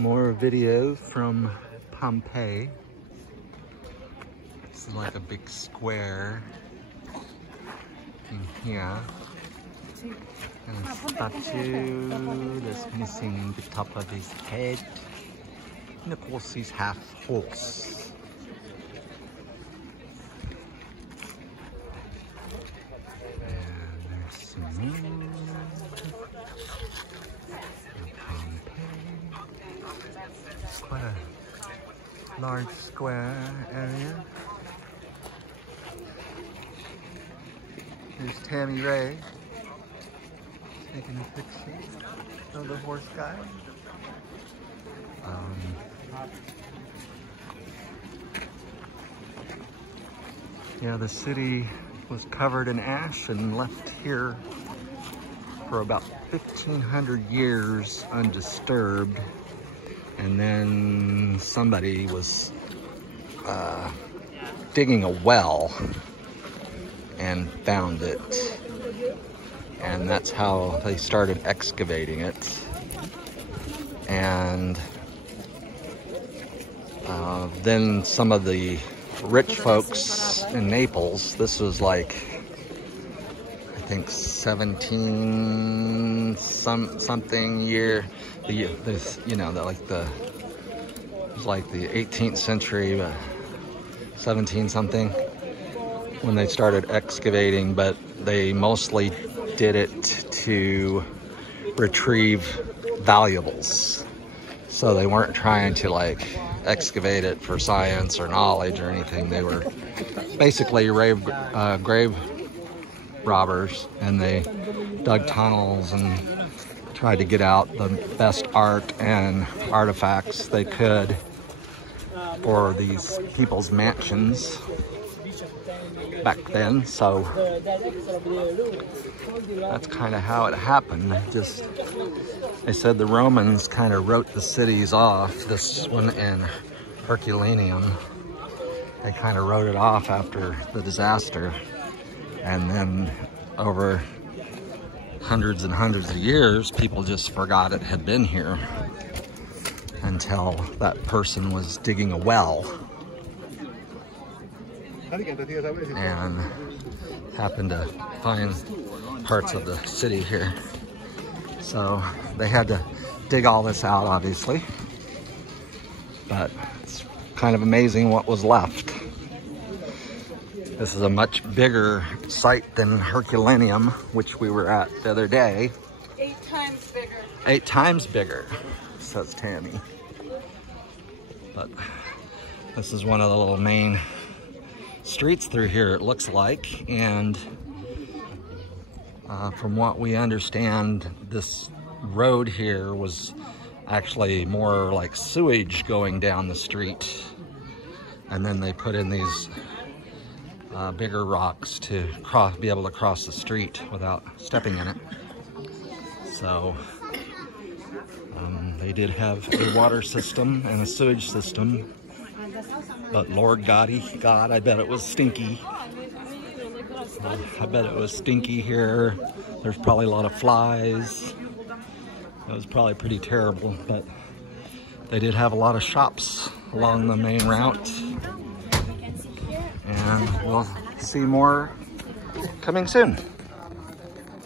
More video from Pompei. This is like a big square in here. And a statue that's missing the top of his head. And of course he's half horse. And there's some more. It's quite a large square area. There's Tammy Ray taking a picture of the horse guy. Yeah, the city was covered in ash and left here for about 1,500 years undisturbed. And then somebody was digging a well and found it. And that's how they started excavating it. And then some of the rich folks in Naples, this was like, I think 17 something year, this, you know, it was like the 18th century, 17 something, when they started excavating, but they mostly did it to retrieve valuables. So they weren't trying to like excavate it for science or knowledge or anything. They were basically grave robbers, and they dug tunnels and tried to get out the best art and artifacts they could for these people's mansions back then. So that's kind of how it happened. They said the Romans kind of wrote the cities off. This one in Herculaneum, they kind of wrote it off after the disaster. And then over hundreds and hundreds of years, people just forgot it had been here until that person was digging a well and happened to find parts of the city here. So they had to dig all this out, obviously, but it's kind of amazing what was left. This is a much bigger site than Herculaneum, which we were at the other day. 8 times bigger. 8 times bigger, says Tammy. But this is one of the little main streets through here, it looks like. And from what we understand, this road here was actually more like sewage going down the street. And then they put in these bigger rocks to be able to cross the street without stepping in it. So they did have a water system and a sewage system, but Lord God, I bet it was stinky. I bet it was stinky here. There's probably a lot of flies. It was probably pretty terrible, but they did have a lot of shops along the main route. And we'll see more coming soon.